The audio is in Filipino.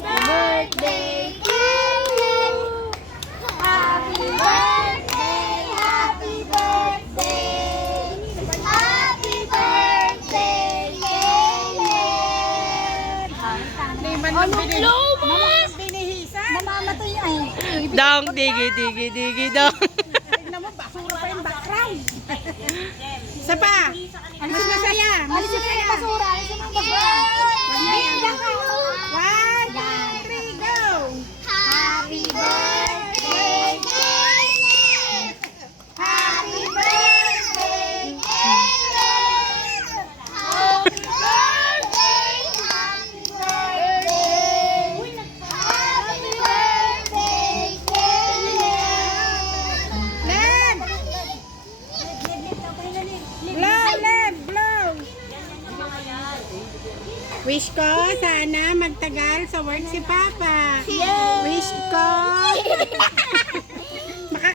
birthday to you. Happy birthday, happy birthday. Happy birthday, Kaylen. Namamatay ay. Dong, digi, digi, digi, dong. Tignan mo, basura pa yung background. Isa pa. Mas masaya. Mas Alisin mo masaya. yung basura, alisin mo yung basura. Yan. 1, 2, 3, go. Happy birthday, Kaylen. Happy birthday, Kaylen. Happy birthday, happy birthday. Happy birthday, Kaylen. Lem. Blow, Lem. Blow. Wish ko sana magtagal sa work si Papa. Wish ko